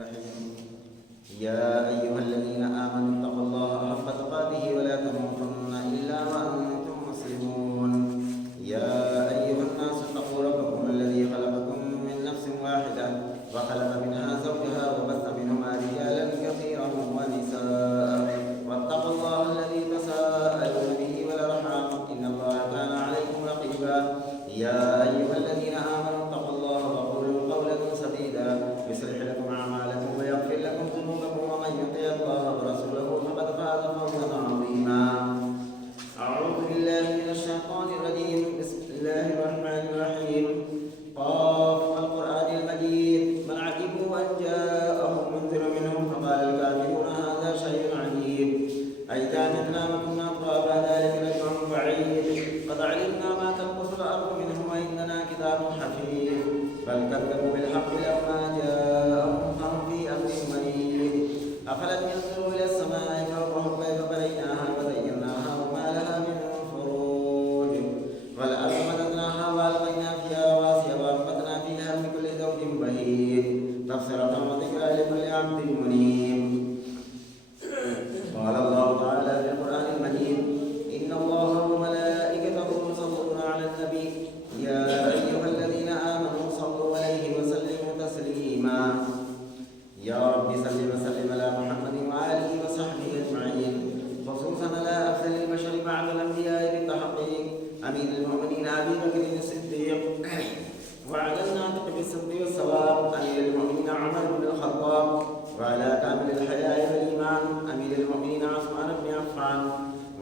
يا أيها الذين آمنوا اتقوا الله حق تقاته ولا تموتن إلا وأنتم مسلمون. يا أيها الناس اتقوا ربكم الذي خلقكم من نفس واحدة وخلق منها زوجها وبث منهما رجالا كثيرا ونساء واتقوا الله الذي تساءلون به والأرحام إن الله كان عليكم رقيبا. يا أيها الذين آمنوا اتقوا الله وقولوا قولا سديدا يصلح لكم أعمالكم ويغفر لكم ذنوبكم ومن يطع الله ورسوله فقد فاز فوزا عظيما. أعوذ بالله من الشيطان الرجيم. بسم الله الرحمن الرحيم. قاف والقرآن المجيد بل عجبوا أن جاءهم منذر منهم فقال الكافرون هذا شيء عجيب أئذا متنا وكنا ترابا ذلك رجع بعيد قد علمنا ما تنقص الأرض منهم وإننا كتاب حفيظ بل كذبوا بالحق لما جاءهم فهم في أمر مريض. أفلم ينظروا إلى السماء فوقهم كيف بنيناها وزيناها وما لها من فروج والأرض مددناها وألقينا فيها رواسي وأنبتنا فيها من كل زوج بهيج تبصرة وذكرى لكل عبد منيب. قال الله تعالى في القرآن المجيد إن الله وملائكته يصلون على النبي يا أيها الذين آمنوا صلوا عليه وسلموا تسليما. يا رب صل وسلم على محمد وآله وصحبه أجمعين خصوصا على أفضل البشر بعد الأنبياء بالتحقيق أمير المؤمنين أبي بكر الصديق وعلى الناطق بالصدق والصواب أمير المؤمنين عمر بن الخطاب وعلى كامل الحياء والإيمان أمير المؤمنين عثمان بن عفان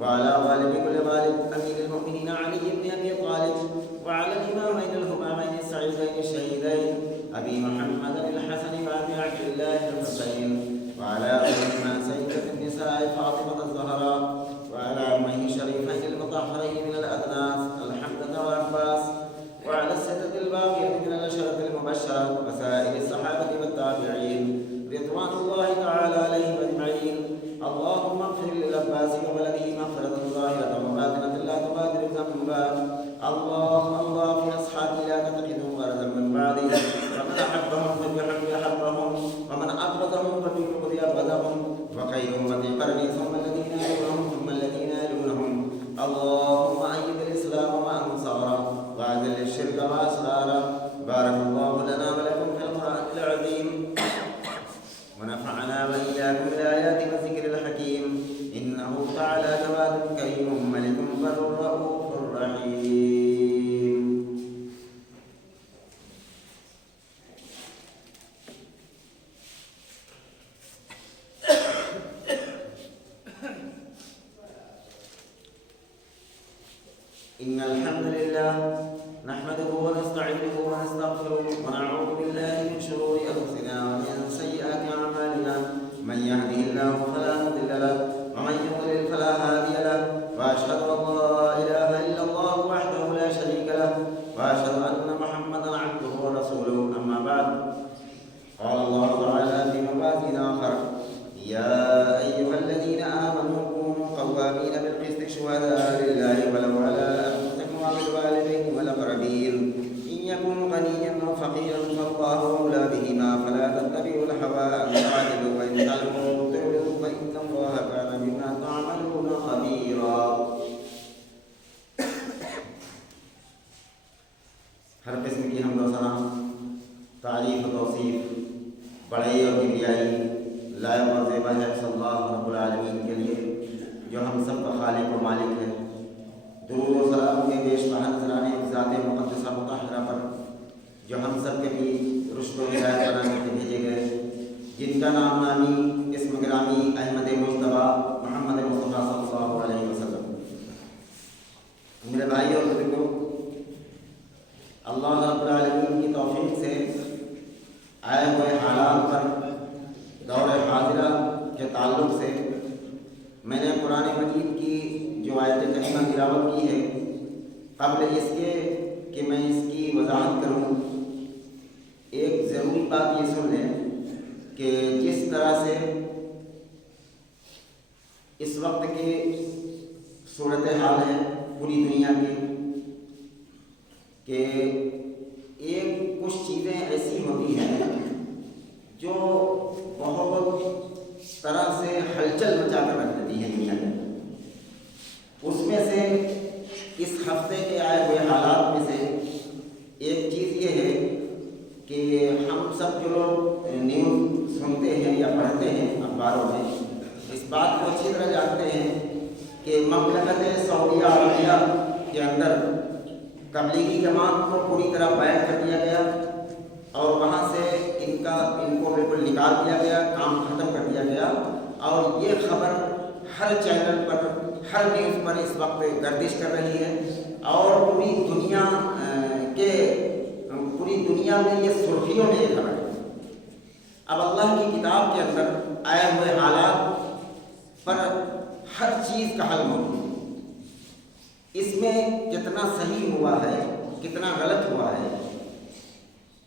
وعلى غالب كل غالب أمير المؤمنين علي بن أبي طالب وعلى الإمامين الهمامين السعيدين الشهيدين أبي محمد الحسن وأبي عبد الله الحسين وعلى أمهما سيدة النساء فاطمة الزهراء وعلى أمه الشريفين المطهرين من الأدناس الحمد والعباس وعلى الستة الباقية من الأشرة المبشرة وسائر الصحابة والتابعين رضوان الله تعالى عليهم أجمعين. اللهم اغفر للعباس وولده مغفرة ظاهرة وباطنة لا تغادر ذنبا. الله في أصحابي لا تتخذوا غرضا من بعدي ومن أحبهم فبحب أحبهم ومن أبغضهم فببغض أبغضهم وخير أمتي قرني ثم الذين يلونهم ثم الذين يلونهم. اللهم أيد الإسلام وأنصاره وأذل الشرك وأسراره. بارك الله لنا ولكم في القرآن العظيم ونفعنا وإياكم بالآيات والذكر الحكيم إنه تعالى جواد كريم ملك بر رؤوف رحيم. إن الحمد لله نحمده ونستعينه ونستغفره ونعوذ بالله من شرور أنفسنا ومن سيئات أعمالنا من يهده الله فلا مضل له ومن يضلل فلا هادي له وأشهد أن لا إله إلا الله وحده لا شريك له وأشهد أن محمدا عبده ورسوله. أما بعد قال الله تعالى في مواطن آخر يا أيها الذين آمنوا كونوا قوامين بالقسط شهداء لله ولو على أنفسكم وبالوالدين والأقربين إن يكن غنيا أو فقيرا فالله أولى بهما فلا تتبعوا الهوى أن تعدلوا وإن تعلموا تعرضوا فإن الله كان بما تعملون خبيرا. ہر قسم کی حمد و ثنا تعریف و توصیف بڑائی اور کبریائی لائق اور زیبا ہے صلی اللہ رب العالمین کے لیے جو ہم سب کا خالق و مالک ہے. درود و سلام کے بیش بہت سرانے ذات مقدسہ مطہرہ پر جو ہم سب کے بھی رشد و ہدایت بنانے کے بھیجے گئے جن کا نام نامی اسم گرامی احمد مجتبیٰ محمد مصطفیٰ صلی اللہ علیہ وسلم. میرے بھائی اور بزرگوں، اللہ رب العالمین کی توفیق سے آئے ہوئے حالات پر دور حاضرہ کے تعلق سے میں نے قرآن مجید کی جو آیت کریمہ تلاوت کی ہے قبل اس کے کہ میں اس کی وضاحت کروں ایک ضروری بات یہ سن لیں کہ جس طرح سے اس وقت کی صورتحال ہے پوری دنیا کی کہ ایک کچھ چیزیں ایسی ہوتی ہیں جو طرح سے ہلچل مچا کر رکھ دیتی ہے دنیا میں۔ اس میں سے اس ہفتے کے آئے ہوئے حالات میں سے ایک چیز یہ ہے کہ ہم سب جو لوگ نیوز سنتے ہیں یا پڑھتے ہیں اخباروں میں، اس بات کو اچھی طرح جانتے ہیں کہ مملکت سعودیہ عربیہ کے اندر تبلیغی جماعت کو پوری طرح بیان کر دیا گیا اور وہاں سے ان کو بالکل نکال دیا گیا، کام ختم کر دیا گیا، اور یہ خبر ہر چینل پر، ہر نیوز پر اس وقت گردش کر رہی ہے اور پوری دنیا میں یہ سرخیوں میں یہ خبر ہے۔ اب اللہ کی کتاب کے اندر آئے ہوئے حالات پر ہر چیز کا حل موجود ہے۔ اس میں کتنا صحیح ہوا ہے، کتنا غلط ہوا ہے،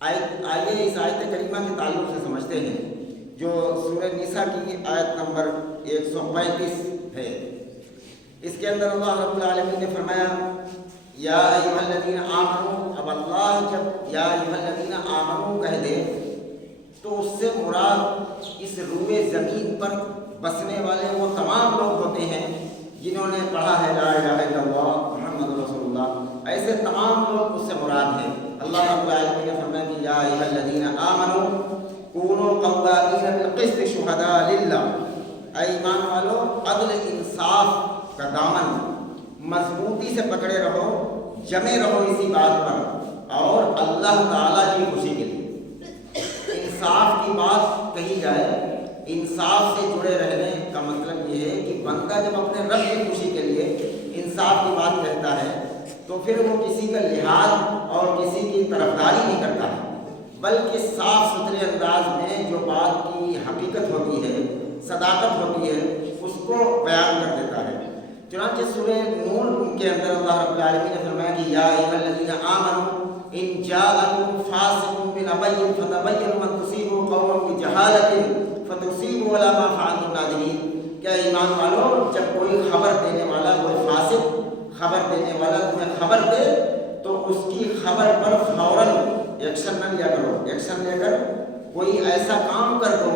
آئیے اس آیت کریمہ کے تعلق سے سمجھتے ہیں جو سورہ نساء کی آیت نمبر 135 ہے۔ اس کے اندر اللہ رب العالمین نے فرمایا یا ایھا الذین آمنوا۔ اب اللہ جب یا ایھا الذین آمنوا کہہ دے تو اس سے مراد اس روئے زمین پر بسنے والے وہ تمام لوگ ہوتے ہیں جنہوں نے پڑھا ہے لا الہ الا اللہ محمد رسول اللہ، ایسے تمام لوگ اس سے مراد ہیں۔ اللہ رب العالمین نے فرمایا کہ یا ایھا الذین آمنوا کونوا قوامین بالقسط شہداء للہ، اے ایمان والو عدل انصاف کا دامن مضبوطی سے پکڑے رہو، جمے رہو اسی بات پر، اور اللہ تعالیٰ کی خوشی کے لیے۔ انصاف کی بات کہی جائے، انصاف سے جڑے رہنے کا مطلب یہ ہے کہ بندہ جب اپنے رب کی خوشی کے لیے انصاف کی بات کہتا ہے تو پھر وہ کسی کا لحاظ اور کسی کی طرفداری نہیں کرتا ہے، بلکہ صاف ستھرے انداز میں جو بات کی حقیقت ہوتی ہے، صداقت ہوتی ہے، اس کو بیان کر دیتا ہے۔ چنانچہ سورہ نور کے اندر اللہ رب العالمین نے فرمایا کہ یا ایھا الذین آمنوا ان جاءکم فاسق بنبأ فتبینوا ان تصیبوا قوما بجہالۃ فتصیبوا علی ما فعلتم نادمین۔ کیا ایمان والو جب کوئی خبر دینے والا، کوئی فاسق خبر دینے والا تمہیں خبر دے تو اس کی خبر پر فوراً ایکشن نہ لیا کرو، ایکشن لے کر کوئی ایسا کام کر دو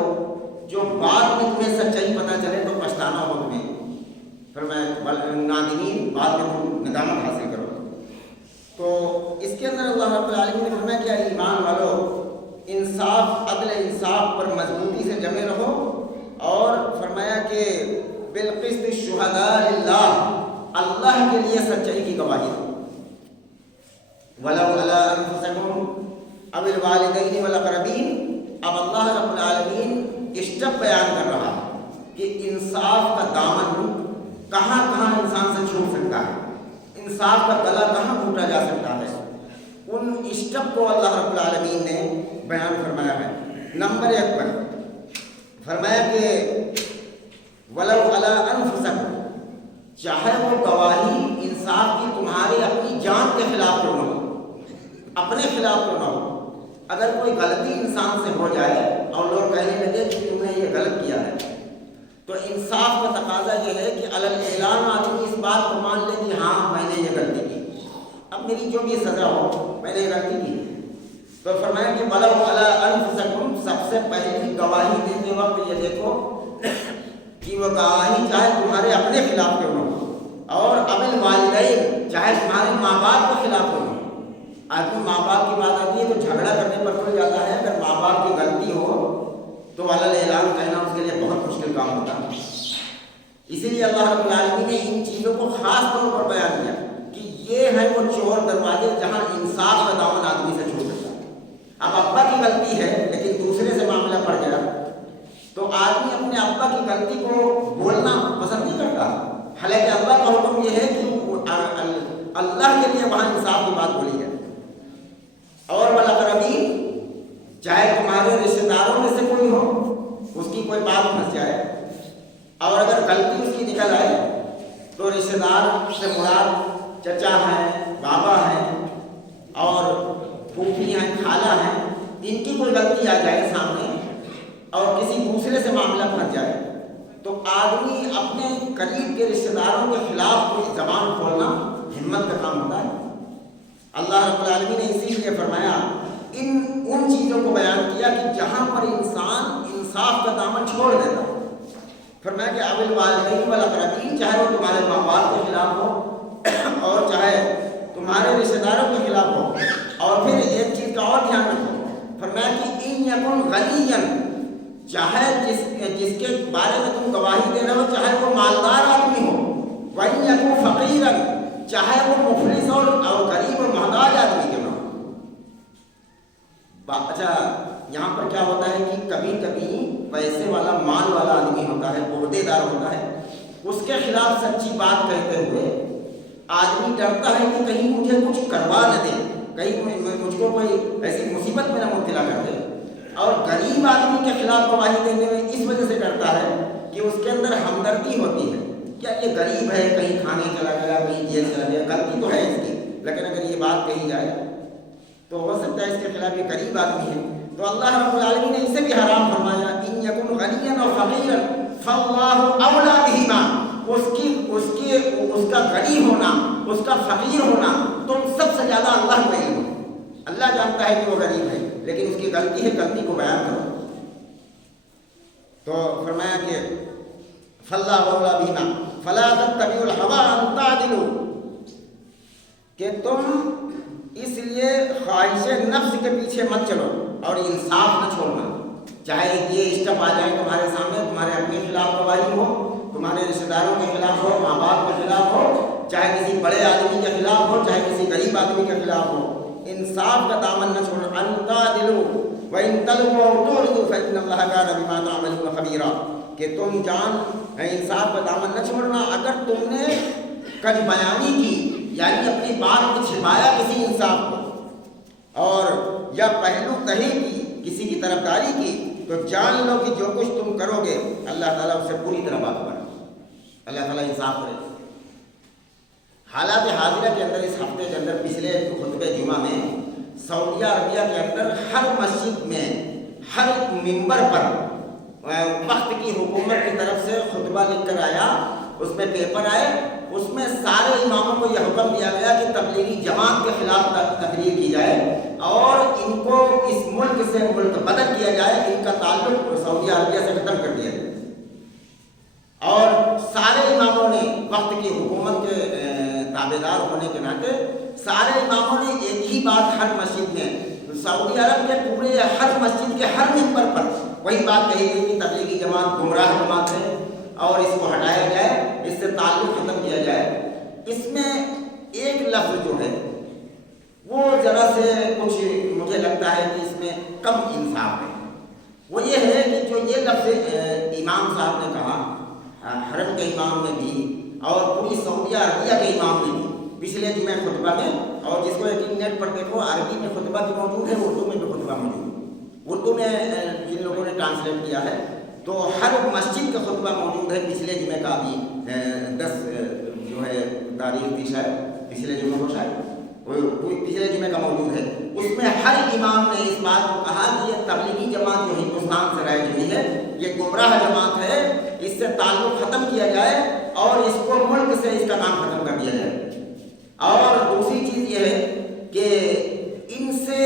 جو بعد میں تمہیں سچائی پتہ چلے تو پچھتانا ہو تمہیں، فرمایا نادمین، بعد میں تم ندامت حاصل کرو۔ تو اس کے اندر اللہ رب العالمین نے فرمایا کہ ایمان والو انصاف، عدل انصاف پر مضبوطی سے جمے رہو، اور فرمایا کہ بالقسط شہداء للہ، اللہ کے لیے سچائی کی گواہی دو۔ وَلَوْ عَلَىٰ أَنفُسَكُمْ أَوِ الْوَالِدَيْنِ وَالْأَقْرَبِينَ۔ اب اللہ رب العالمین اسٹیپ بیان کر رہا ہے کہ انصاف کا دامن کہاں کہاں انسان سے چھوٹ سکتا ہے، انصاف کا گلا کہاں گھونٹا جا سکتا ہے، ان اسٹیپ کو اللہ رب العالمین نے بیان فرمایا ہے۔ نمبر 1 پر فرمایا کہ وَلَوْ عَلَىٰ أَنفُسَكُمْ، چاہے وہ گواہی انصاف کی تمہاری اپنی جان کے خلاف کیوں نہ ہو، اپنے خلاف کیوں نہ ہو، اگر کوئی غلطی انسان سے ہو جائے اور لوگ کہنے لگے کہ تم نے یہ غلط کیا ہے، تو انصاف کا تقاضا یہ ہے کہ علی الاعلان آدمی اس بات کو مان لے کہ ہاں میں نے یہ غلطی کی، اب میری جو بھی سزا ہو میں نے یہ غلطی کی۔ تو فرمایا کہ وَلَوْ عَلَىٰ أَنفُسَكُمْ، سب سے پہلی گواہی دیتے وقت یہ دیکھو کہ وہ گواہی چاہے تمہارے اپنے خلاف کیوں نہ ہو، اور ابل والدین، چاہے تمہارے ماں باپ کے خلاف کیوں نہ ہو۔ آدمی ماں باپ کی بات آتی ہے تو جھگڑا کرنے پر کھل جاتا ہے، اگر ماں باپ کی غلطی ہو تو علی الاعلان کہنا اس کے لیے بہت مشکل کام ہوتا ہے۔ اسی لیے اللہ رب العالمین نے ان چیزوں کو خاص طور پر بیان کیا کہ یہ ہے وہ چور دروازے جہاں انصاف کا دامن آدمی سے چھوٹ سکتا ہے۔ اب ابا کی غلطی ہے لیکن دوسرے سے معاملہ پڑ گیا تو آدمی اپنے ابا کی غلطی کو بولنا پسند نہیں کرتا، حالانکہ اللہ کا حکم یہ ہے کہ اللہ کے لیے وہاں انصاف کی بات بولی جائے۔ اور والاقربین، چاہے تمہارے رشتہ داروں میں سے کوئی ہو، اس کی کوئی بات پھنس جائے اور اگر غلطی اس کی نکل آئے تو رشتہ دار سے مراد چچا ہیں، بابا ہیں اور پھوپھی ہیں، خالہ ہیں، ان کی کوئی غلطی آ جائے سامنے اور کسی دوسرے سے معاملہ پھنس جائے تو آدمی اپنے قریب کے رشتہ داروں کے خلاف کوئی زبان کھولنا ہمت کا کام ہوتا ہے۔ اللہ رب العالمین نے اسی لیے فرمایا، ان چیزوں کو بیان کیا کہ جہاں پر انسان انصاف کا دامن چھوڑ دیتا ہے، فرمایا کہ اول والدین والاقربین، چاہے وہ تمہارے ماں باپ کے خلاف ہو اور چاہے تمہارے رشتے داروں کے خلاف ہو. اور پھر ایک چیز کا اور دھیان رکھو، فرمایا کہ ان یکن غنیا، چاہے جس کے بارے میں تم گواہی دے رہے ہو چاہے وہ مالدار آدمی ہو، وَإِن يَكُنْ فَقِيرًا، چاہے وہ مفلس اور غریب اور محتاج آدمی کے نہ. اچھا یہاں پر کیا ہوتا ہے کہ کبھی کبھی پیسے والا مال والا آدمی ہوتا ہے، عہدے دار ہوتا ہے، اس کے خلاف سچی بات کہتے ہوئے آدمی ڈرتا ہے کہ کہیں مجھے کچھ کروا نہ دے، کہیں مجھ کو کوئی ایسی مصیبت میں نہ مبتلا کر دے. اور غریب آدمی کے خلاف گواہی دینے میں اس وجہ سے ڈرتا ہے کہ اس کے اندر ہمدردی ہوتی ہے. کیا یہ غریب ہے، کہیں کھانے چلا گیا، کہیں جیل چلا گیا، غلطی تو ہے اس کی، لیکن اگر یہ بات کہی جائے تو ہو سکتا ہے اس کے خلاف یہ غریب آدمی ہے. تو اللہ رب العالمین نے اسے بھی حرام فرمایا، ان یکن غنیا او فقیرا فاللہ اولی بہما، اس کا غنی ہونا، اس کا فقیر ہونا تم سب سے زیادہ اللہ کو علم ہے. اللہ جانتا ہے کہ وہ غریب ہے، لیکن اس کی غلطی ہے، غلطی کو بیان کرو. تو فرمایا کہ فاللہ اولی بہما فلا تتبعوا الہوی ان تعدلوا، کہ تم اس لیے خواہش نفس کے پیچھے مت چلو اور انصاف نہ چھوڑنا. چاہے یہ اسٹیپ آ جائے تمہارے سامنے، تمہارے اپنے خلاف گواہی ہو، تمہارے رشتے داروں کے خلاف ہو، ماں باپ کے خلاف ہو، چاہے کسی بڑے آدمی کے خلاف ہو، چاہے کسی غریب آدمی کے خلاف ہو، انصاف کا دامن نہ چھوڑو. ان تعدلوا وان تلووا او تعرضوا فان اللہ کان بما تعملون خبیرا، کہ تم انصاف کا دامن نہ چھوڑنا. اگر تم نے کج بیانی کی، یعنی اپنی بات کو چھپایا کسی انصاف کو، اور یا پہلو تہی کی، کسی کی طرفداری کی، تو جان لو کہ جو کچھ تم کرو گے اللہ تعالیٰ اس سے پوری طرح بات کرے. اللہ تعالیٰ انصاف کرے. حالات حاضرہ کے اندر اس ہفتے کے اندر پچھلے خطبہ جمعہ میں سعودیہ عربیہ کے اندر ہر مسجد میں ہر ممبر پر وقت کی حکومت کی طرف سے خطبہ لکھ کر آیا، اس میں پیپر آئے، اس میں سارے اماموں کو یہ حکم دیا گیا کہ تبلیغی جماعت کے خلاف تقریر کی جائے اور ان کو اس ملک سے ملک بدل کیا جائے، ان کا تعلق سعودیہ عربیہ سے ختم کر دیا جائے. اور سارے اماموں نے وقت کی حکومت کے تابع دار ہونے کے ناطے سارے اماموں نے ایک ہی بات ہر مسجد میں، سعودی عرب کے پورے ہر مسجد کے ہر ممبر پر وہی بات کہی گئی کہ تبلیغی جماعت گمراہ جماعت ہے اور اس کو ہٹایا جائے، اس سے تعلق ختم کیا جائے. اس میں ایک لفظ جو ہے وہ ذرا سے کچھ مجھے لگتا ہے کہ اس میں کم انصاف ہے. وہ یہ ہے کہ جو یہ لفظ امام صاحب نے کہا، حرم کے امام نے بھی اور پوری سعودیہ عربیہ کے امام نے بھی پچھلے جمعہ خطبہ میں، اور جس کو یقین نیٹ پر دیکھو عربی میں خطبہ بھی موجود ہے، اردو میں بھی خطبہ موجود ہے. اردو میں جن لوگوں نے ٹرانسلیٹ کیا ہے تو ہر مسجد کا خطبہ موجود ہے. پچھلے جمعہ کا بھی 10 جو ہے تاریخ تھی شاید پچھلے جمعہ کو، شاید پچھلے جمعہ کا موجود ہے. اس میں ہر امام نے اس بات کو کہا کہ یہ تبلیغی جماعت جو ہندوستان سے رائج ہوئی ہے یہ گمراہ جماعت ہے، اس سے تعلق ختم کیا جائے اور اس کو ملک سے اس کا کام ختم کر دیا جائے. اور دوسری چیز یہ ہے کہ ان سے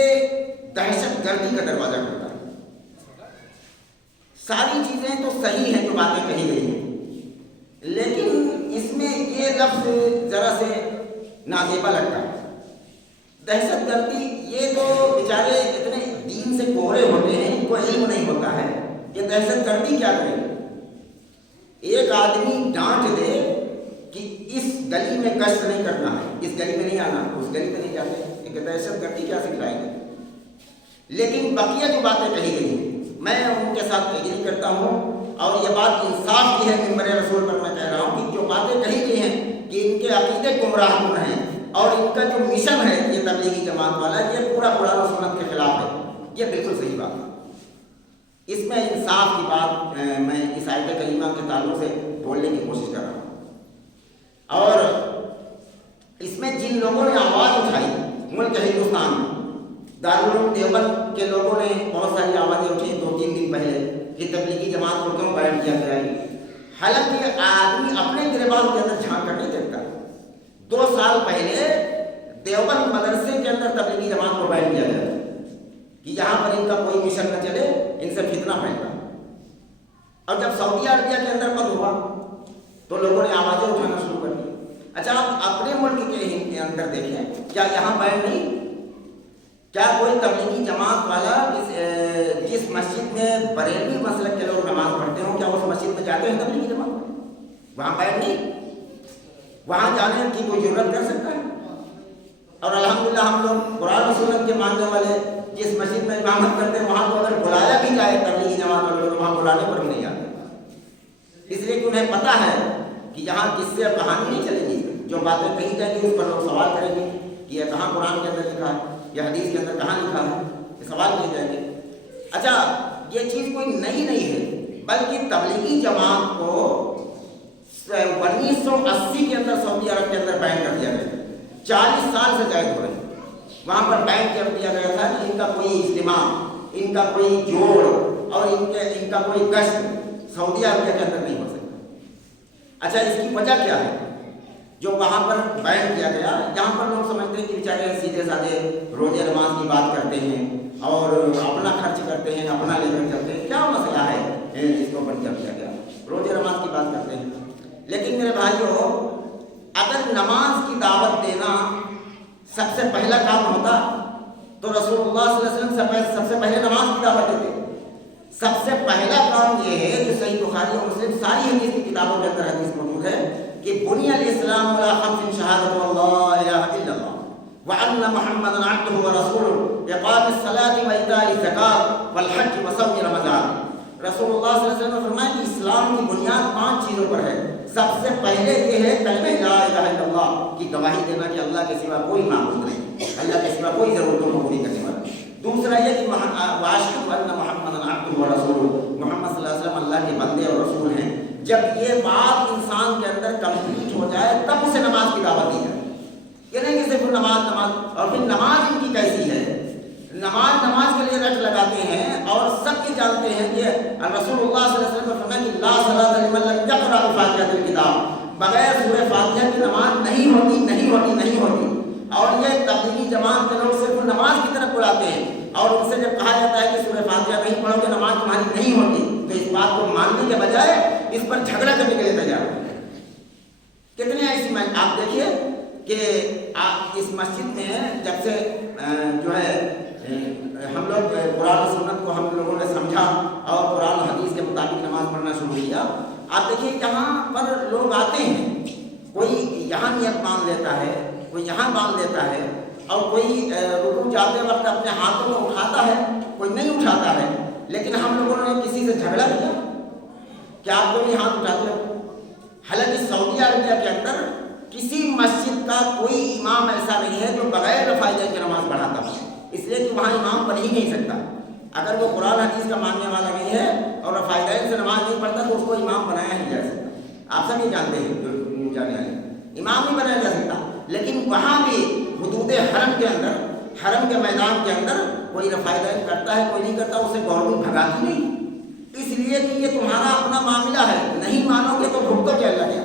دہشت گردی کا دروازہ کھلتا ہے. ساری چیزیں تو صحیح ہیں جو باتیں کہی گئی ہیں، لیکن اس میں یہ لفظ ذرا سے نازیبا لگتا ہے. دہشت گردی، یہ تو بیچارے اتنے دین سے کوہرے ہوتے ہیں، ان کو علم نہیں ہوتا ہے کہ دہشت گردی کیا کرے. ایک آدمی ڈانٹ دے کہ اس گلی میں گشت نہیں کرنا ہے، اس گلی میں نہیں آنا، اس گلی میں نہیں جاتے، کہ دہشت گردی کیا سکھلائیں گے. لیکن بقیہ جو باتیں کہی گئی ہیں میں ان کے ساتھ ایگری کرتا ہوں، اور یہ بات انصاف کی ہے. ممبر رسول پر میں کہہ رہا ہوں کہ جو باتیں کہی گئی ہیں کہ ان کے عقیدے گمراہ کن ہیں اور ان کا جو مشن ہے یہ تبلیغی جماعت والا یہ پورا قرآن و سنت کے خلاف ہے، یہ بالکل صحیح بات ہے. اس میں انصاف کی بات میں اس آیت کریمہ کے تعلق سے بولنے کی کوشش کر رہا ہوں. اور اس میں جن لوگوں نے آواز اٹھائی ملک ہندوستان میں، دارالعلوم دیوبند کے لوگوں نے بہت ساری آوازیں اٹھی 2-3 دن پہلے کہ تبلیغی جماعت کو کیوں بیان کیا گیا ہے. حالانکہ آدمی اپنے گریبان کے اندر جھانک کر نہیں دیکھتا. 2 سال پہلے دیوبند مدرسے کے اندر تبلیغی جماعت کو بیان کیا گیا کہ یہاں پر ان کا کوئی مشن نہ چلے، ان سے فتنہ پھیلتا. اور جب سعودی عربیہ کے اندر بند ہوا تو لوگوں نے آوازیں اٹھانا شروع کر دی. اچھا آپ اپنے ملک کے اندر دیکھیں, کیا یہاں بین نہیں؟ کیا کوئی تبلیغی جماعت والا جس مسجد میں بریلوی مسلک کے لوگ نماز پڑھتے ہوں, کیا اس مسجد میں جاتے ہیں تبلیغی جماعت؟ وہاں بین نہیں, وہاں جانے کی کوئی ضرورت کر سکتا ہے؟ اور الحمدللہ ہم لوگ قرآن و سنت کے ماننے والے جس مسجد میں امامت کرتے ہیں وہاں کو اگر بلایا بھی جائے تبلیغی جماعت والے لوگ وہاں بلانے پر بھی نہیں آتے, اس لیے کہ انہیں پتہ ہے کہ یہاں کس سے کہانی نہیں چلے گی. جو باتیں کہی جائیں گی اس پر لوگ سوال کریں گے کہ یہ کہاں قرآن کے اندر لکھا ہے, یہ حدیث کے اندر کہاں لکھا ہے, یہ سوال کیے جائیں گے. اچھا یہ چیز کوئی نئی نہیں ہے, بلکہ تبلیغی جماعت کو 1980 کے اندر سعودی عرب کے اندر بین کر دیا گیا. 40 سال سے زائد ہو رہے ہیں. وہاں پر بین کر دیا گیا تھا کہ ان کا کوئی اجتماع, ان کا کوئی جوڑ اور ان کا کوئی گشت سعودی عربیہ کے اندر نہیں ہو سکتا. اچھا اس کی وجہ کیا ہے جو وہاں پر بین کیا گیا؟ یہاں پر لوگ سمجھتے ہیں کہ بیچارے سیدھے سادھے روزے نماز کی بات کرتے ہیں اور اپنا خرچ کرتے ہیں, اپنا لے کر چلتے ہیں. کیا مسئلہ ہے اس کو بند کر دیا گیا؟ روزے نماز کی بات کرتے ہیں. لیکن میرے بھائیوں, اگر نماز کی دعوت دینا سب سے پہلا کام ہوتا تو رسول اللہ صلی اللہ علیہ وسلم سب سے پہلے نماز کی دعوت دیتے. سب سے پہلا کام یہ ہے کہ صحیح بخاری اور مسلم ساری حدیث کی کتابوں کے اندر حدیث موجود ہے کہ بنی الاسلام علی خمس شہادۃ اللہ الہ الا اللہ وان محمدا عبدہ ورسولہ اقام الصلاۃ وایتاء الزکاۃ والحج وصوم رمضان. رسول اللہ صلی اللہ علیہ وسلم نے فرمایا کہ اسلام کی بنیاد 5 چیزوں پر ہے. سب سے پہلے یہ ہے کلمہ لا الہ الا اللہ کی گواہی دینا کہ اللہ کے سوا کوئی معبود نہیں, اللہ کے سوا کوئی ضرورتوں کو پوری کرنے والا. دوسرا یہ کہ واشهد ان محمدا عبدہ ورسولہ, محمد صلی اللہ علیہ وسلم اللہ کے بندے اور رسول ہیں. جب یہ بات انسان کے اندر کمپلیٹ ہو جائے تب اسے نماز کی دعوت دی جائے. یہ نہیں کہ صرف نماز. اور پھر نماز ان کی کیسی ہے؟ نماز کے لیے رٹ لگاتے ہیں اور سب یہ جانتے ہیں کہ رسول اللہ صلی اللہ علیہ وسلم نے فرمایا کہ لا صلاۃ لمن لم یقرأ بفاتحۃ الکتاب, بغیر سورہ فاتحہ کی نماز نہیں ہوتی. اور یہ تبلیغی جماعت کے لوگ صرف نماز کی طرف بلاتے ہیں اور ان سے جب کہا جاتا ہے کہ سورہ فاتحہ نہیں پڑھو گے نماز تمہاری نہیں ہوتی, تو اس بات کو ماننے کے بجائے اس پر جھگڑا کرنے کے لیے تیار ہیں. کتنے ایسی آپ دیکھیے کہ آپ اس مسجد میں جب سے جو ہے ہم لوگ قرآن و سنت کو ہم لوگوں نے سمجھا اور قرآن و حدیث کے مطابق نماز پڑھنا شروع کیا, آپ دیکھیے یہاں پر لوگ آتے ہیں, کوئی یہاں نیت مان لیتا ہے, کوئی یہاں باندھ لیتا ہے, اور کوئی رکوع جاتے وقت اپنے ہاتھوں کو اٹھاتا ہے, کوئی نہیں اٹھاتا ہے. لیکن ہم لوگوں نے کسی سے جھگڑا کیا کہ آپ کو بھی ہاتھ اٹھاتے ہو؟ حالانکہ سعودی عربیہ کے اندر کسی مسجد کا کوئی امام ایسا نہیں ہے جو بغیر رفع یدین کی نماز پڑھاتا ہو, اس لیے کہ وہاں امام بن ہی نہیں سکتا. اگر وہ قرآن حدیث کا ماننے والا نہیں ہے اور رفع یدین سے نماز نہیں پڑھتا تو اس کو امام بنایا نہیں جا سکتا. آپ سب یہ جانتے ہیں, جانے والے امام نہیں بنایا جا سکتا. لیکن وہاں بھی حدود حرم کے اندر, حرم کے میدان کے اندر کوئی رفع یدین کرتا ہے, کوئی نہیں کرتا, اسے گورنمنٹ بھگاتی نہیں, اس لیے کہ یہ تمہارا اپنا معاملہ ہے. نہیں مانو گے تو بھگتو کیا اللہ کیا.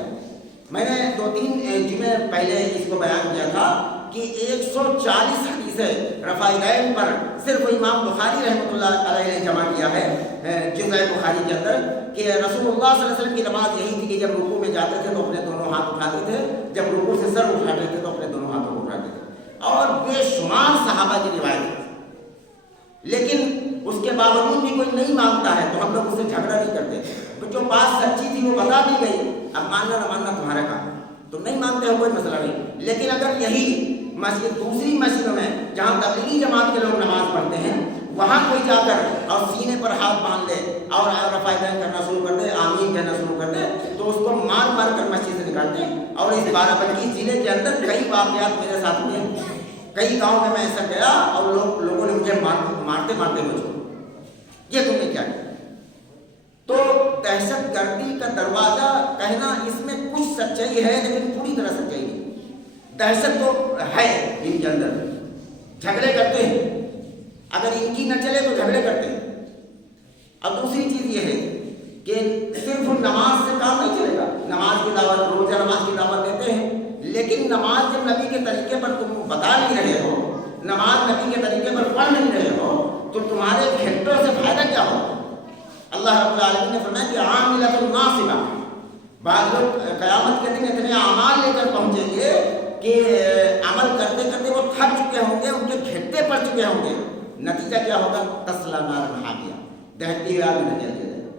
میں نے 2-3 جمعے پہلے اس کو بیان کیا تھا کہ 140 حدیثیں رفع یدین پر صرف امام بخاری رحمۃ اللہ علیہ نے جمع کیا ہے جزء بخاری کے اندر کہ رسول اللہ صلی اللہ علیہ وسلم کی نماز یہی تھی کہ جب رکوع میں جاتے تھے تو اپنے دونوں ہاتھ اٹھاتے تھے, جب رکوع سے سر اٹھاتے تھے تو اپنے دونوں ہاتھوں کو اٹھاتے تھے, اور بے شمار صحابہ کی روایت ہے. لیکن اس کے باوجود بھی کوئی نہیں مانتا ہے تو ہم لوگ اس سے جھگڑا نہیں کرتے. جو بات سچی تھی وہ بتا دی گئی, اب ماننا نہ ماننا تمہارا کام, تم نہیں مانتے ہو کوئی مسئلہ نہیں. لیکن اگر یہی مسجد دوسری مسجدوں میں جہاں تبلیغی جماعت کے لوگ نماز پڑھتے ہیں وہاں کوئی جا کر اور سینے پر ہاتھ باندھ لے اور رفع یدین کرنا شروع کر دے, آمین کہنا شروع کر دے, تو اس کو مار کر مسجد سے نکالتے ہیں. اور اس بارہبنکی ضلع کے اندر کئی واقعات میرے ساتھ ہوئے ہیں. کئی گاؤں میں ایسا گیا اور لوگوں نے مجھے مارتے ہوئے چھوڑا. یہ تم نے کیا کیا؟ تو دہشت گردی کا دروازہ کہنا اس میں کچھ سچائی ہے لیکن پوری طرح سچائی نہیں. دہشت تو ہے ان کے اندر, جھگڑے کرتے ہیں, اگر ان کی نہ چلے تو جھگڑے کرتے ہیں. اور دوسری چیز یہ ہے کہ صرف نماز سے کام نہیں چلے گا. نماز کی دعوت, روزہ نماز کی دعوت دیتے ہیں, لیکن نماز جب نبی کے طریقے پر تم بتا نہیں رہے ہو, نماز نبی کے طریقے پر پڑھ نہیں رہے ہو, تو تمہارے گھنٹوں سے فائدہ کیا ہوگا؟ اللہ رب العالمین نے فرمایا کہ عاملۃ ناصبہ، بعض لوگ قیامت کے دن اتنے اعمال لے کر پہنچیں گے کہ عمل کرتے کرتے وہ تھک چکے ہوں گے، ان کے گھٹے پڑ چکے ہوں گے، نتیجہ کیا ہوگا؟ تصلیٰ نارا حامیہ، دہتی ہوئی آگ میں جل جائے گا۔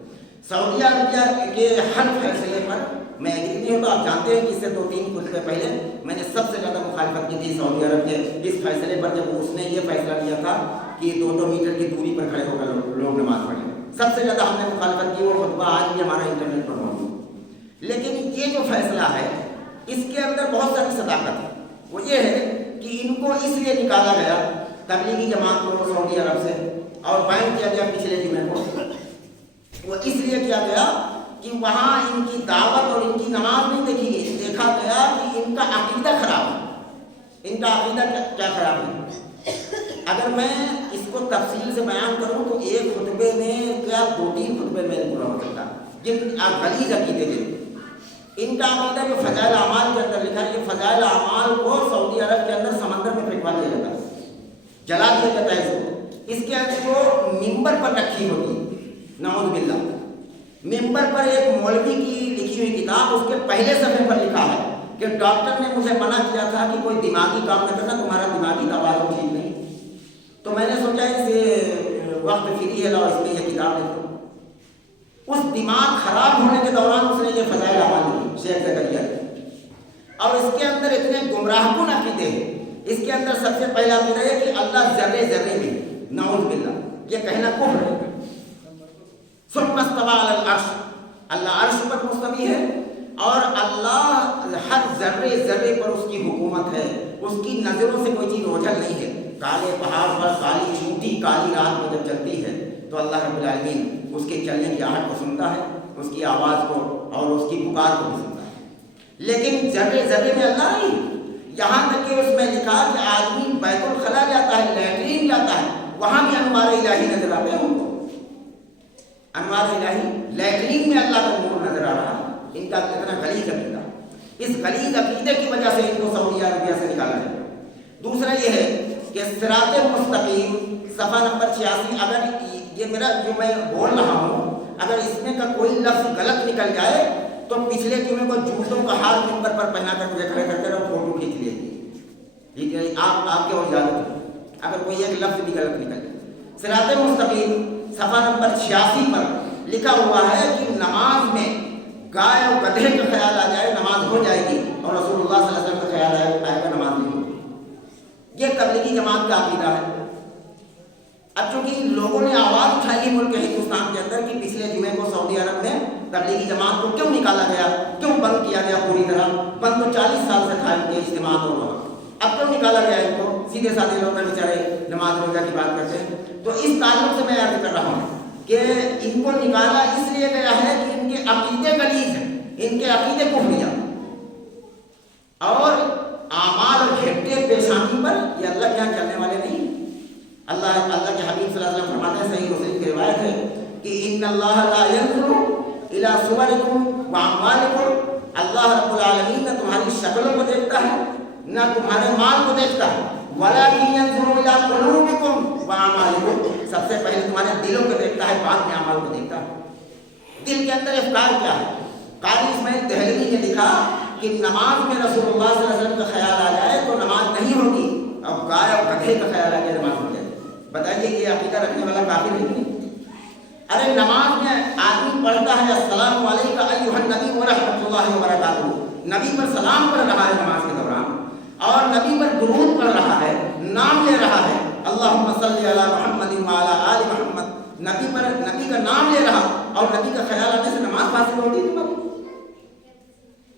سعودی عربیہ کے ہر فیصلے پر میں ایگری نہیں ہوتا، آپ جانتے ہیں کہ اس سے 2-3 خطبے پہلے میں نے سب سے زیادہ مخالفت کی تھی سعودی عرب کے اس فیصلے پر، جب اس نے یہ فیصلہ لیا تھا کہ 2-2 میٹر کی دوری پر کھڑے ہو کر لوگ نماز پڑھیں، سب سے زیادہ ہم نے مخالفت کی، وہ خطبہ آج بھی ہمارا انٹرنیٹ پر موجود۔ لیکن یہ جو فیصلہ ہے اس کے اندر بہت ساری صداقت ہے، وہ یہ ہے کہ ان کو اس لیے نکالا گیا تبلیغی جماعت کو سعودی عرب سے اور بین کیا گیا پچھلے جمعے کو، وہ اس لیے کیا گیا کہ وہاں ان کی دعوت اور ان کی نماز نہیں دیکھی گئی، دیکھا گیا کہ ان کا عقیدہ خراب ہے۔ ان کا عقیدہ کیا خراب ہے؟ اگر میں اس کو تفصیل سے بیان کروں تو ایک خطبے میں کیا 2-3 خطبے میں پورا ہو سکتا، جن غلیظ عقیدے کے۔ ان کا عقیدہ جو فضائل اعمال کے اندر لکھا ہے، یہ فضائل اعمال کو سعودی عرب کے اندر سمندر میں پھینکوا دیا جاتا ہے، جلا دیا جاتا ہے اس کو۔ اس کے اندر جو ممبر پر رکھی ہوتی، نعوذ باللہ، ممبر پر ایک مولوی کی لکھی ہوئی کتاب، اس کے پہلے صفحے پر لکھا ہے کہ ڈاکٹر نے مجھے منع کیا تھا کہ کوئی دماغی کام نہ کرنا، تمہارا دماغی توازن ٹھیک نہیں۔ تو میں نے سوچا اس وقت فری ہے، لاؤ اس میں یہ کتاب لکھ دو۔ اس دماغ خراب ہونے کے دوران اس نے یہ فضائل اعمال لکھی، شیخ زکریا، اور اس کے اندر اتنے گمراہ کن عقیدے ہیں۔ اس کے اندر سب سے پہلا عقیدہ ہے کہ اللہ ذرے ذرے میں، نعوذ باللہ، یہ کہنا کفر ہے۔ ثم استوى علی العرش، اللہ عرش پر مستوی ہے اور اللہ ہر ذرے ذرے پر اس کی حکومت ہے، اس کی نظروں سے کوئی چیز اوجھل نہیں ہے۔ کالے پہاڑ پر کالی چونٹی کالی رات میں جب چلتی ہے تو اللہ رب العالمین اس کے چلنے کی آہٹ کو سنتا ہے، اس کی آواز کو اور اس کی پکار کو بھی سنتا ہے، لیکن ذرے ذرے میں اللہ نہیں۔ یہاں تک کہ اس میں لکھا کہ آدمی بیت الخلا جاتا ہے، لیٹرین جاتا ہے، وہاں بھی انوار الہی نظر آتے ہیں ان کو، انوار الہی، لیٹرین میں اللہ کا نور نظر آ رہا ہے۔ ان کا کتنا غلیظ عقیدہ، اس غلیظ عقیدے کی وجہ سے ان کو سعودی عربیہ سے نکالا جائے۔ دوسرا یہ ہے کہ صراط مستقیم صفحہ نمبر 86، اگر یہ میرا جو میں بول رہا ہوں اگر اس میں کا کوئی لفظ غلط نکل جائے تو پچھلے جمعے کو جوتوں کا ہار ممبر پر پہنا کر مجھے کھڑے کرتے رہو، فوٹو کھینچ لیجیے، ٹھیک ہے؟ آپ کے اور اجازت ہے اگر کوئی ایک لفظ بھی غلط نکل جائے۔ صراط مستقیم صفحہ نمبر 86 پر لکھا ہوا ہے کہ نماز میں گائے اور گدھے کا خیال آ جائے نماز ہو جائے گی، اور رسول اللہ صلی اللہ علیہ وسلم کا خیال آئے گا نماز نہیں ہوگی۔ یہ تبلیغی جماعت کا عقیدہ ہے۔ اب چونکہ لوگوں نے آواز اٹھائی ملک ہندوستان کے اندر کہ پچھلے جمعے کو سعودی عرب میں تبلیغی جماعت کو کیوں نکالا گیا، کیوں بند کیا گیا پوری طرح، بند تو 40 سال سے تھا ان کے اجتماعات اور وہاں، اب کیوں نکالا گیا ان کو؟ سیدھے سادھے لوگ بیچارے نماز روزہ کی بات کرتے ہیں۔ تو اس تعلق سے میں عرض کر رہا ہوں کہ ان کو نکالا اس لیے گیا ہے کہ ان کے عقیدے غلیظ ہیں، ان کے عقیدے کفریہ اور اعمال اور گھٹے پیشانی پر یہ اللہ کے یہاں چلنے والے نہیں۔ اللہ کے حبیب صلی اللہ علیہ وسلم فرماتے ہیں، صحیح مسلم کی روایت ہے کہ ان اللہ لا ينظر الى صورکم واعمالکم، اللہ رب العالمین نہ تمہاری شکلوں کو دیکھتا ہے نہ تمہارے مال کو دیکھتا ہے، ولکن ينظر الى قلوبکم واعمالکم، سب سے پہلے تمہارے دلوں کو دیکھتا ہے، بعد میں اعمال کو دیکھتا ہے۔ دل کے اندر افکار کیا ہے؟ قاری اسماعیل دہلوی نے لکھا کہ نماز میں رسول اللہ صلی اللہ علیہ وسلم کا خیال آ جائے تو نماز نہیں ہوگی، اب گائے اور گدھے کا خیال آ جائے نماز ہو جائے۔ بتائیے یہ عقیدہ رکھنے والا کافر نہیں؟ ارے نماز میں آدمی پڑھتا ہے السلام علیکم ایھا النبی ورحمۃ اللہ وبرکاتہ، نبی پر سلام پڑھ رہا ہے نماز کے دوران، اور نبی پر درود پڑھ رہا ہے، نام لے رہا ہے، اللہم صلی علی محمد وعلی آل محمد، نبی کا نام لے رہا اور نبی کا خیال آنے سے نماز حاصل ہوتی ہے تمہاری؟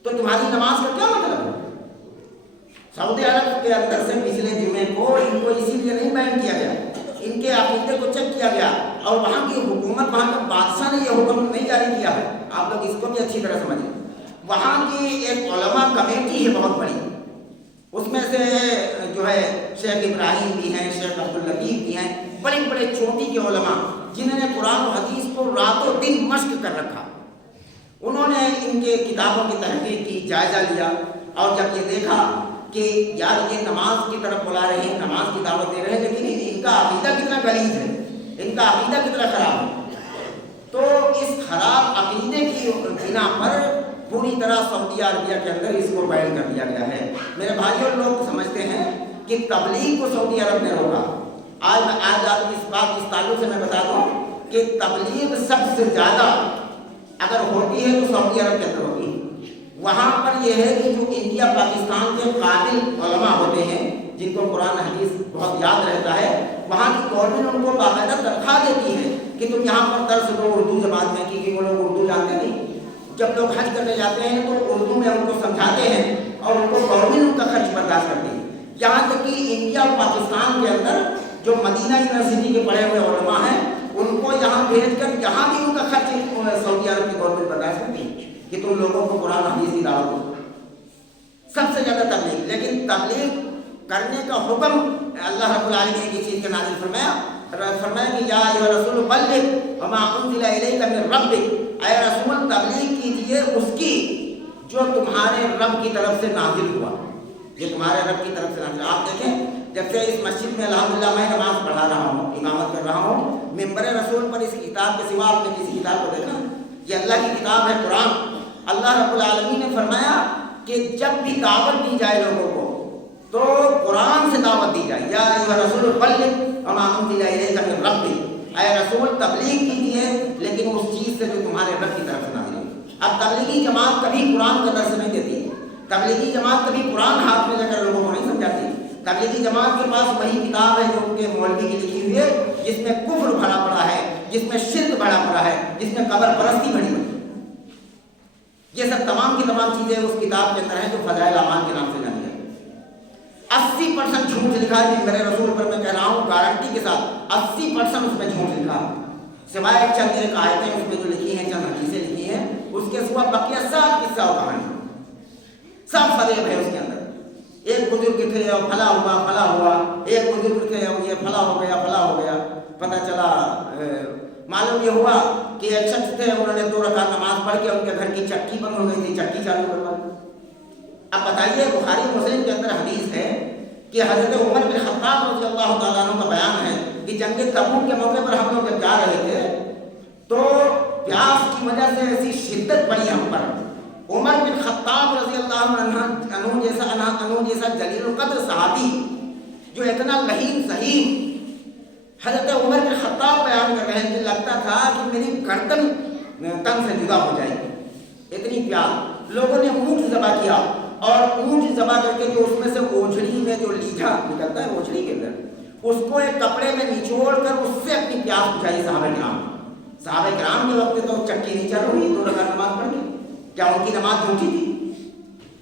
تو تمہاری نماز کا کیا مطلب ہے؟ سعودی عرب کے اندر سے پچھلے جمعے کو ان کو اسی لیے نہیں بین کیا گیا، ان کے عقیدے کو چیک کیا گیا، اور وہاں کی حکومت، وہاں کے بادشاہ نے یہ حکم نہیں جاری کیا ہے، آپ لوگ اس کو بھی اچھی طرح سمجھیں۔ وہاں کی ایک علماء کمیٹی ہے بہت بڑی، اس میں سے جو ہے شیخ ابراہیم بھی ہیں، شیخ عبداللطیف بھی ہیں، بڑے بڑے چوٹی کے علماء جنہوں نے قرآن و حدیث کو رات و دن مشق کر رکھا، انہوں نے ان کے کتابوں کی تحقیق کی، جائزہ لیا، اور جب یہ دیکھا کہ یار یہ نماز کی طرف بلا رہے ہیں، نماز کی دعوت دے رہے ہیں، لیکن ان کا عقیدہ کتنا غلیظ ہے، ان کا عقیدہ کتنا خراب ہے، تو تو اس خراب عقیدے کی بنا پر پوری طرح سعودیہ عربیہ کے اندر اس کو بین کر دیا گیا ہے۔ میرے بھائیوں، لوگ سمجھتے ہیں کہ تبلیغ کو سعودی عرب نے روکا۔ آج آپ اس تعلق سے میں بتا دوں کہ تبلیغ سب سے زیادہ اگر ہوتی ہے تو سعودی عرب کے اندر ہوتی ہے۔ وہاں پر یہ ہے کہ جو انڈیا پاکستان کے قابل علماء ہوتے ہیں جن کو قرآن حدیث بہت یاد رہتا ہے، وہاں کی گورنمنٹ ان کو باقاعدہ تنخواہ دیتی ہے کہ تم یہاں پر درس دو اردو زبان میں، کیونکہ وہ لوگ اردو جانتے نہیں۔ جب لوگ حج کرنے جاتے ہیں تو اردو میں ان کو سمجھاتے ہیں اور ان کو گورنمنٹ ان کا خرچ برداشت کرتی ہے۔ یہاں تک کہ انڈیا اور پاکستان کے اندر جو مدینہ یونیورسٹی کے پڑھے ہوئے علماء ہیں ان کو یہاں بھیج کر یہاں بھی ان کا خرچ سعودی عرب کی گورنمنٹ برداشت کرتی ہے کہ تم لوگوں کو قرآن حدیث کی دعوت دو۔ سب سے زیادہ تبلیغ، لیکن تبلیغ کرنے کا حکم اللہ رب العالمین نے کس چیز کا نازل فرمایا کہ یا ایھا الرسول بلغ وما انزل الیک من ربک، اے رسول تبلیغ کیجیے اس کی جو تمہارے رب کی طرف سے نازل ہوا، یہ تمہارے رب کی طرف سے نازل۔ آپ دیکھیں جب سے اس مسجد میں الحمدللہ میں نماز پڑھا رہا ہوں، امامت کر رہا ہوں، ممبر رسول پر اس کتاب کے سوا آپ نے کسی کتاب کو دیکھا؟ یہ اللہ کی کتاب ہے قرآن۔ اللہ رب العالمین نے فرمایا کہ جب بھی دعوت دی جائے لوگوں کو تو قرآن سے دعوت دی جائے، یا ایھا الرسول بلغ وما انزل الیک من ربک، اے رسول تبلیغ کیجیے لیکن اس چیز سے جو تمہارے رب کی طرف سے نازل ہوئی۔ اب تبلیغی جماعت کبھی قرآن کا درس نہیں دیتی، تبلیغی جماعت کبھی قرآن ہاتھ میں لے کر لوگوں کو نہیں سمجھاتی۔ تبلیغی جماعت کے پاس وہی کتاب ہے جو ان کے مولوی کی لکھی ہوئی ہے، جس میں کفر بھرا پڑا ہے، جس میں شرک بھرا پڑا ہے، جس میں قبر پرستی بھری پڑی ہے۔ یہ سب تمام کی تمام چیزیں اس کتاب کے اندر ہیں جو فضائل اعمال کے نام سے جانی جاتی ہے۔ 80% جھوٹ لکھا ہے میرے رسول پر، میں کہہ رہا ہوں گارنٹی کے ساتھ 80% اس میں جھوٹ لکھا ہے، سوائے چند ایک آیتیں اس میں جو لکھی ہیں، چند حدیثیں لکھی ہیں، اس کے سوا بقیہ سب قصہ و کہانی، سب فریب ہے اس کے اندر۔ ایک بزرگ تھے اور پھلا ہوا، ایک بزرگ تھے اور یہ پھلا ہو گیا، پتہ چلا معلوم یہ ہوا کہ ایک شخص تھے، انہوں نے 2 رکعت نماز پڑھ کے ان کے گھر کی چکی بند ہو گئی تھی، چکی چالو کروا دی۔ اب بتائیے بخاری مسلم کے اندر حدیث ہے کہ حضرت عمر بن خطاب رضی اللہ تعالیٰ عنہ کا بیان ہے کہ جنگ تبوک کے موقع پر ہم لوگ جب جا رہے تھے تو پیاس کی وجہ سے ایسی شدت پڑی ہم پر، عمر بن خطاب رضی اللہ عنہ جیسا جلیل القدر صحابی جو اتنا لہین ذہین، حضرت عمر بن خطاب بیان کر رہے ہیں کہ لگتا تھا کہ میری گردن تن سے جدا ہو جائے گی، اتنی پیاس۔ لوگوں نے اونٹ ذبح کیا اور اونٹ ذبح کر کے جو اس میں سے اوجھڑی میں جو لیجا نکلتا ہے اوجھڑی کے اندر، اس کو ایک کپڑے میں نچوڑ کر اس سے اپنی پیاس بجھائی صحابہ کرام کے وقت تو چکی نہیں چل رہی، 2 رکعت نماز پڑھ کے، کیا ان کی نماز جھوٹی تھی؟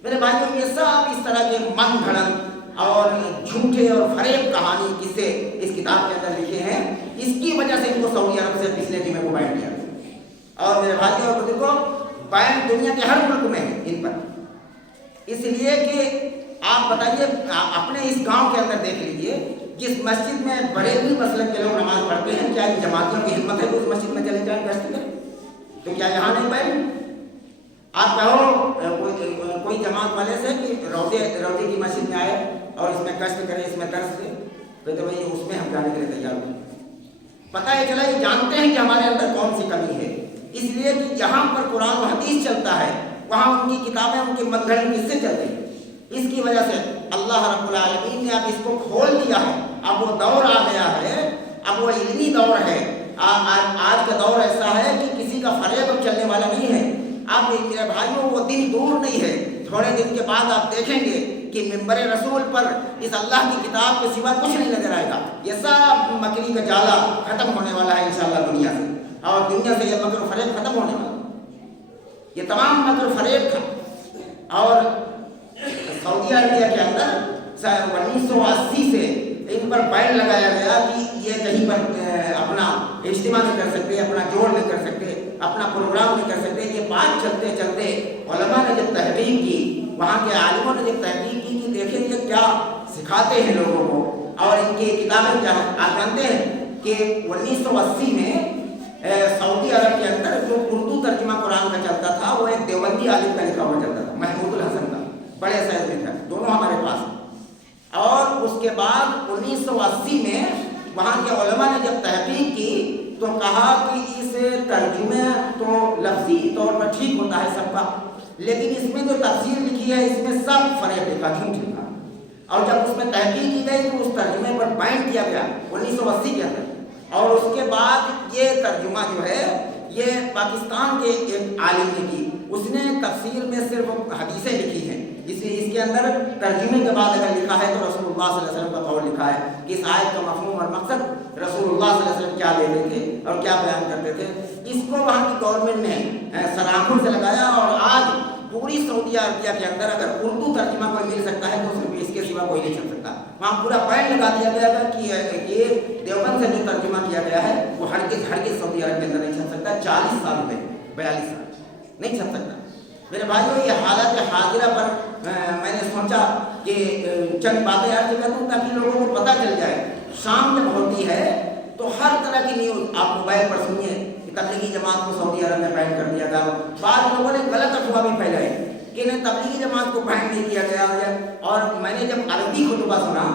میرے بھائیوں یہ سب اس طرح کے من گھڑن اور جھوٹے اور فریب کہانی قصے اس کتاب کے اندر لکھے ہیں، اس کی وجہ سے ان کو سعودی عرب سے پچھلے جمعے کو بین کیا۔ اور میرے بھائیوں اور بزرگوں بین دنیا کے ہر ملک میں ہے ان پر، اس لیے کہ آپ بتائیے اپنے اس گاؤں کے اندر دیکھ لیجئے جس مسجد میں بریلوی مسلک کے لوگ نماز پڑھتے ہیں، کیا ان جماعتوں کی ہمت ہے کہ اس مسجد میں چلے جائیں گشت کریں؟ تو کیا یہاں نہیں بین؟ آپ کہو کوئی جماعت والے سے کہ روزے کی مسجد میں آئے اور اس میں کشت کرے، اس میں درس دے، تو بھائی اس میں ہم جانے کے لیے تیار ہوں۔ پتہ یہ چلا یہ جانتے ہیں کہ ہمارے اندر کون سی کمی ہے، اس لیے کہ جہاں پر قرآن و حدیث چلتا ہے وہاں ان کی کتابیں، ان کی منگڑی کس سے چلتی ہیں۔ اس کی وجہ سے اللہ رب العالمین نے اب اس کو کھول دیا ہے، اب وہ دور آ گیا ہے، اب وہ علمی دور ہے۔ آج کا دور ایسا ہے کہ کسی کا فریب اب چلنے والا نہیں ہے۔ اب میرے بھائیوں وہ دن دور نہیں ہے، تھوڑے دن کے بعد آپ دیکھیں گے کہ ممبر رسول پر اس اللہ کی کتاب کے سوا کچھ نہیں نظر آئے گا۔ یہ سب مکری کا جالا ختم ہونے والا ہے انشاءاللہ دنیا سے، اور دنیا سے یہ مکر و فریب ختم ہونے والا ہے۔ یہ تمام مکر و فریب تھا، اور سعودی عربیہ کے اندر 1980 سے ان پر بین لگایا گیا کہ یہ کہیں پر اپنا اجتماع نہیں کر سکتے، اپنا جوڑ نہیں کر سکتے، اپنا پروگرام نہیں کر سکتے۔ یہ بات چلتے چلتے علماء نے جب تحقیق کی، وہاں کے عالموں نے جب تحقیق کی کہ دیکھیں یہ کیا سکھاتے ہیں لوگوں کو اور ان کی کتابیں کیا ہیں۔ آپ جانتے ہیں کہ 1980 میں سعودی عرب کے اندر جو اردو ترجمہ قرآن کا چلتا تھا وہ ایک دیوبندی عالم کا لکھا ہوا چلتا تھا، محمود الحسن کا، بڑے سائز میں تھا، دونوں ہمارے پاس۔ اور اس کے بعد 1980 میں وہاں کے علماء نے جب تحقیق کی تو کہا کہ اس سے ترجمہ تو لفظی طور پر ٹھیک ہوتا ہے سب کا، لیکن اس میں جو تفسیر لکھی ہے اس میں سب فریب لکھا، جھوٹ لکھا، اور جب اس میں تحقیق کی گئی تو اس ترجمے پر بین کیا گیا 1980 کے اندر، اور اس کے بعد یہ ترجمہ جو ہے یہ پاکستان کے ایک عالم نے کی، اس نے تفسیر میں صرف حدیثیں لکھی ہیں، اس کے اندر ترجمے کے بعد اگر لکھا ہے تو رسول اللہ صلی اللہ علیہ وسلم کا قول لکھا ہے کہ اس آیت کا مفہوم اور مقصد رسول اللہ صلی اللہ علیہ وسلم کیا لیتے تھے اور کیا بیان کرتے تھے، اس کو وہاں کی گورنمنٹ نے سراخوں سے لگایا، اور آج پوری سعودیہ عربیہ کے اندر اگر اردو ترجمہ کوئی مل سکتا ہے تو صرف اس کے سوا کوئی نہیں چل سکتا، وہاں پورا پوائنٹ لگا دیا گیا تھا کہ یہ دیوبند سے جو ترجمہ کیا گیا ہے وہ ہرگز سعودی عرب کے اندر نہیں چل سکتا، 40 سال میں 42 سال نہیں چل سکتا۔ میرے بھائیوں، یہ حالت حاضرہ پر میں نے سوچا کہ چند باتیں عرض کر دوں تاکہ لوگوں کو پتہ چل جائے، شام جب ہوتی ہے تو ہر طرح کی نیوز آپ موبائل پر سنیے کہ تبلیغی جماعت کو سعودی عرب میں بین کر دیا گیا، بعض لوگوں نے غلط افواہ بھی پھیلائی کہ نہیں تبلیغی جماعت کو بین نہیں کیا گیا، اور میں نے جب عربی خطبہ سنا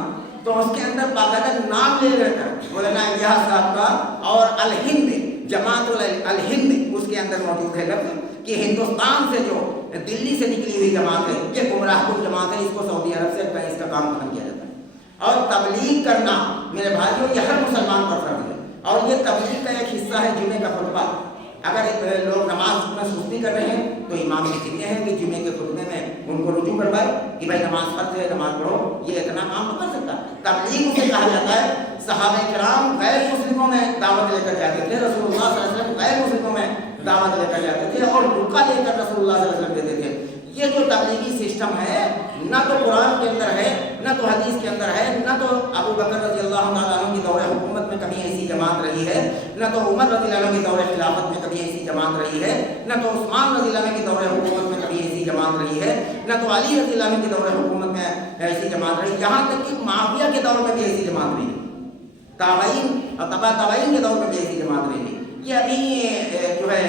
تو اس کے اندر باقاعدہ نام لے لے کر مولانا الیاس صاحب کا اور الہند جماعت الہند اس کے اندر موجود ہے لفظ کہ ہندوستان سے جو دلی سے نکلی ہوئی جماعت ہے یہ گمراہ کن جماعت ہے، اس کو سعودی عرب سے اس کا کام ختم کیا جاتا ہے، اور تبلیغ کرنا میرے بھائیوں یہ ہر مسلمان پر فرض ہے، اور یہ تبلیغ کا ایک حصہ ہے جمعے کا خطبہ۔ اگر لوگ نماز میں سستی کر رہے ہیں تو امام کی ذمہ ہے کہ جمعے کے خطبے میں ان کو رجوع کروائے کہ بھائی نماز فرض ہے، نماز پڑھو، یہ اتنا کام تو کر سکتا ہے۔ تبلیغ اسے کہا جاتا ہے۔ صحابہ کرام غیر مسلموں میں دعوت لے کر جاتے تھے، رسول اللہ صلی اللہ علیہ وسلم غیر مسلموں میں دعوت لے کر جاتے تھے اور برقع لے کر رسول اللہ صلی اللہ علیہ وسلم دیتے تھے۔ یہ جو تبلیغی سسٹم ہے نہ تو قرآن کے اندر ہے، نہ تو حدیث کے اندر ہے، نہ تو ابو بکر رضی اللہ تعالیٰ عنہ کی دور حکومت میں کبھی ایسی جماعت رہی ہے، نہ تو عمر رضی اللہ عنہ کی دور خلافت میں کبھی ایسی جماعت رہی ہے، نہ تو عثمان رضی اللہ عنہ کی دور حکومت میں کبھی ایسی جماعت رہی ہے، نہ تو علی رضی اللہ عنہ کی دور حکومت میں ایسی جماعت رہی، یہاں تک کہ معاویہ کے دور میں بھی ایسی جماعت رہی، تابعین اور تبع تابعین کے دور میں بھی ایسی جماعت رہی۔ یہ ابھی جو ہے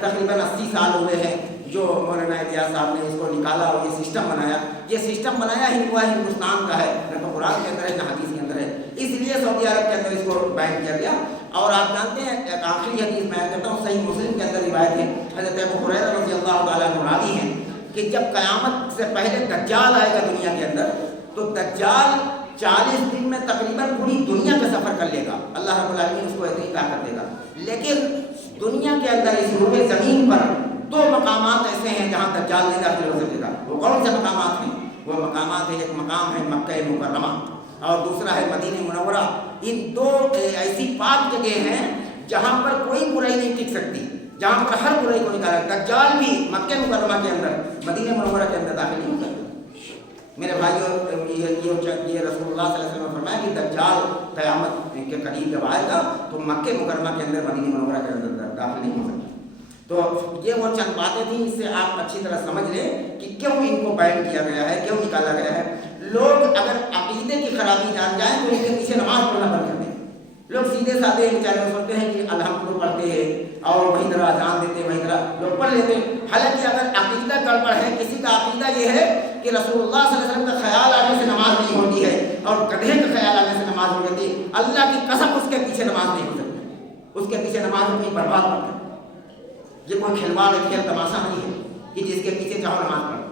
تقریباً 80 سال ہوئے ہیں جو مولانا الیاس صاحب نے اس کو نکالا اور یہ سسٹم بنایا۔ یہ سسٹم بنایا ہندوستان کا ہے، نہ تو قرآن کے اندر ہے نہ حدیث کے اندر ہے، اس لیے سعودی عرب کے اندر اس کو بین کیا گیا۔ اور آپ جانتے ہیں ایک آخری حدیث میں کہتا ہوں، صحیح مسلم کے اندر روایت ہے، حضرت ابو ہریرہ رضی اللہ تعالیٰ عنہ راوی ہیں کہ جب قیامت سے پہلے دجال آئے گا دنیا کے اندر تو دجال 40 دن میں تقریباً پوری دنیا کا سفر کر لے گا، اللہ رب العالمین اس کو اتنی طاقت دے گا، لیکن دنیا کے اندر اس روئے زمین پر 2 مقامات ایسے ہیں جہاں دجال نہیں داخل ہو سکے گا۔ وہ کون سے مقامات ہیں؟ وہ مقامات ہیں، ایک مقام ہے مکہ مکرمہ اور دوسرا ہے مدینہ منورہ۔ ان 2 ایسی پاک جگہ ہیں جہاں پر کوئی برائی نہیں ٹک سکتی، جہاں پر ہر برائی کو نکالا۔ دجال بھی مکہ مکرمہ کے اندر مدینہ منورہ کے اندر داخل نہیں ہو سکتا۔ میرے بھائیوں، یہ رسول اللہ صلی اللہ علیہ وسلم نے فرمایا کہ دجال قیامت کے قریب جب آئے گا تو مکہ مکرمہ کے اندر مدینہ منورہ کے اندر داخل نہیں ہو سکتا۔ تو یہ وہ چند باتیں تھیں، اس سے آپ اچھی طرح سمجھ لیں کہ کیوں ان کو بین کیا گیا ہے، کیوں نکالا گیا ہے۔ لوگ اگر عقیدے کی خرابی جان جائیں تو ان کے پیچھے نماز پڑھنا بند کر دیں۔ لوگ سیدھے سادے بیچارے سوچتے ہیں کہ الحمد پڑھتے ہیں اور وہی طرح اذان دیتے ہیں، وہی طرح لوگ پڑھ لیتے ہیں، حالانکہ اگر عقیدہ گڑبڑ ہے، کسی کا عقیدہ یہ ہے کہ رسول اللہ صلی اللہ علیہ وسلم کا خیال آنے سے نماز نہیں ہوتی ہے اور گدھے کا خیال آنے سے نماز ہو جاتی ہے، اللہ کی قسم اس کے پیچھے نماز نہیں ہو سکتی، اس کے پیچھے نماز اپنی برباد کر دے۔ یہ کوئی کھلواڑ کھیل تماشا نہیں ہے کہ جس کے پیچھے چاہو نماز پڑھو۔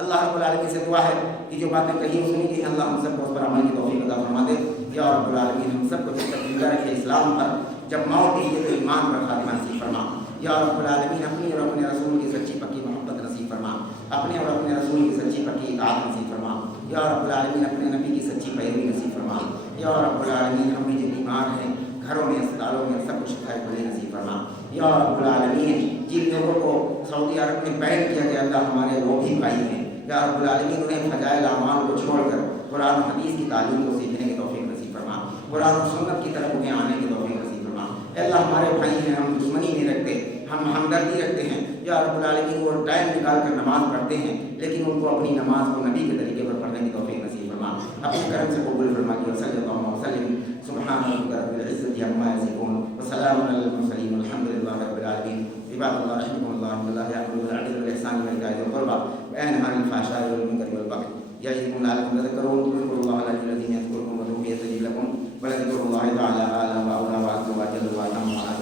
اللہ رب العالمین سے دعا ہے کہ جو باتیں کہی سنی گئی اللہ ہم سب کو اس پر عمل کی توفیق عطا فرما دے۔ یا رب العالمین ہم سب کو جب تک زندہ رکھے اسلام پر، جب موت دیجیے تو ایمان پر خاتمہ نصیب فرما۔ یا رب العالمین اپنی اور اپنے رسول کی سچی پکی محبت نصیب فرما، اپنے اور اپنے رسول کی سچی پکی اطاعت نصیب فرما۔ یا رب العالمین اپنے نبی کی سچی پیروی نصیب فرما۔ یا رب العالمین ہم جو بیمار ہیں گھروں میں اسپتالوں میں سب کو شفا بھلی نصیب فرما۔ یا رب العالمین جن لوگوں کو سعودی عرب میں بین کیا گیا اللہ ہمارے وہ بھی بھائی ہیں، یا رب العالمین انہیں فضائل اعمال کو چھوڑ کر قرآن و حدیث کی تعلیم کو سیکھنے کی توفیق نصیب فرما، قرآن و سنت کی طرف انہیں آنے کی توفیق نصیب فرما۔ اے اللہ ہمارے بھائی ہیں، ہم دشمنی نہیں رکھتے، ہم ہمدردی رکھتے ہیں، یا رب العالمین وہ ٹائم نکال کر نماز پڑھتے ہیں لیکن ان کو اپنی نماز کو نبی کے طریقے پر پڑھنے کی توفیق نصیب فرما، اپنے کرم سے قبول فرما کی۔ صلی اللہ وسلم سبحان ربک رب العزة عما یصفون وسلام علی المرسلین والحمد للہ رب العالمین۔ عباد اللہ رحمكم اللہ، ان اللہ یأمر بالعدل والإحسان وإيتاء ذي القربى وينهى عن الفحشاء والمنكر والبغي يعظكم لعلكم تذكرون۔ اذكروا الله العلي العظيم يذكركم وادعوه يستجب لكم ولذكر الله تعالى أعلى وأولى وأكبر وأجل وأتم وأتم